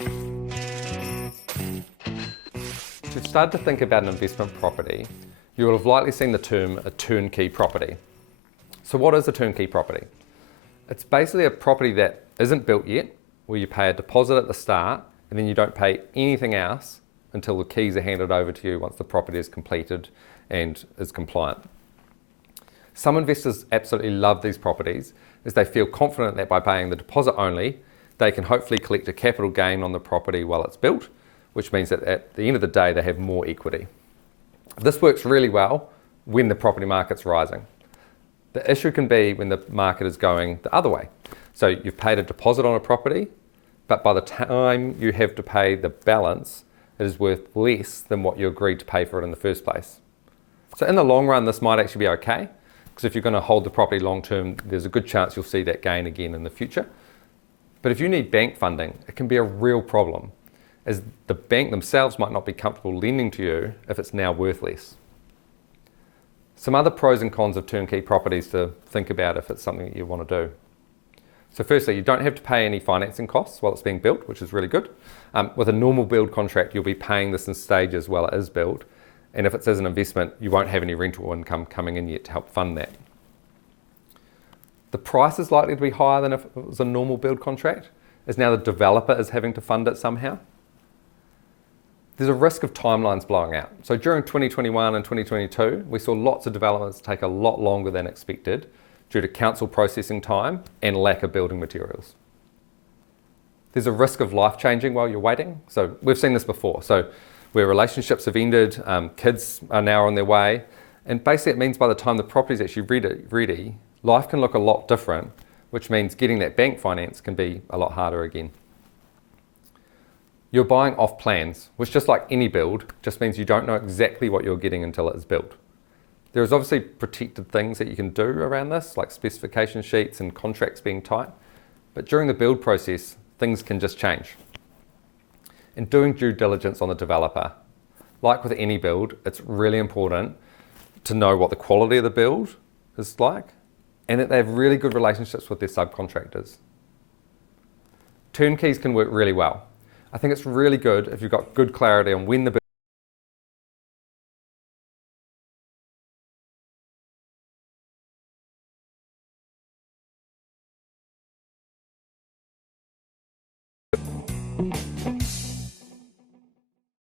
If you've started to think about an investment property, you will have likely seen the term a turnkey property. So what is a turnkey property? It's basically a property that isn't built yet, where you pay a deposit at the start and then you don't pay anything else until the keys are handed over to you once the property is completed and is compliant. Some investors absolutely love these properties as they feel confident that by paying the deposit only, they can hopefully collect a capital gain on the property while it's built, which means that at the end of the day, they have more equity. This works really well when the property market's rising. The issue can be when the market is going the other way. So you've paid a deposit on a property, but by the time you have to pay the balance, it is worth less than what you agreed to pay for it in the first place. So in the long run, this might actually be okay, because if you're going to hold the property long term, there's a good chance you'll see that gain again in the future. But if you need bank funding, it can be a real problem, as the bank themselves might not be comfortable lending to you if it's now worth less. Some other pros and cons of turnkey properties to think about if it's something that you want to do. So firstly, you don't have to pay any financing costs while it's being built, which is really good. With a normal build contract, you'll be paying this in stages while it is built. And if it's as an investment, you won't have any rental income coming in yet to help fund that. The price is likely to be higher than if it was a normal build contract, as now the developer is having to fund it somehow. There's a risk of timelines blowing out. So during 2021 and 2022, we saw lots of developments take a lot longer than expected due to council processing time and lack of building materials. There's a risk of life changing while you're waiting. So we've seen this before. So where relationships have ended, kids are now on their way. And basically it means by the time the property's actually ready, life can look a lot different, which means getting that bank finance can be a lot harder again. You're buying off plans, which just like any build, just means you don't know exactly what you're getting until it is built. There is obviously protected things that you can do around this, like specification sheets and contracts being tight, but during the build process, things can just change. And doing due diligence on the developer. Like with any build, it's really important to know what the quality of the build is like, and that they have really good relationships with their subcontractors. Turnkeys can work really well. I think it's really good if you've got good clarity on when the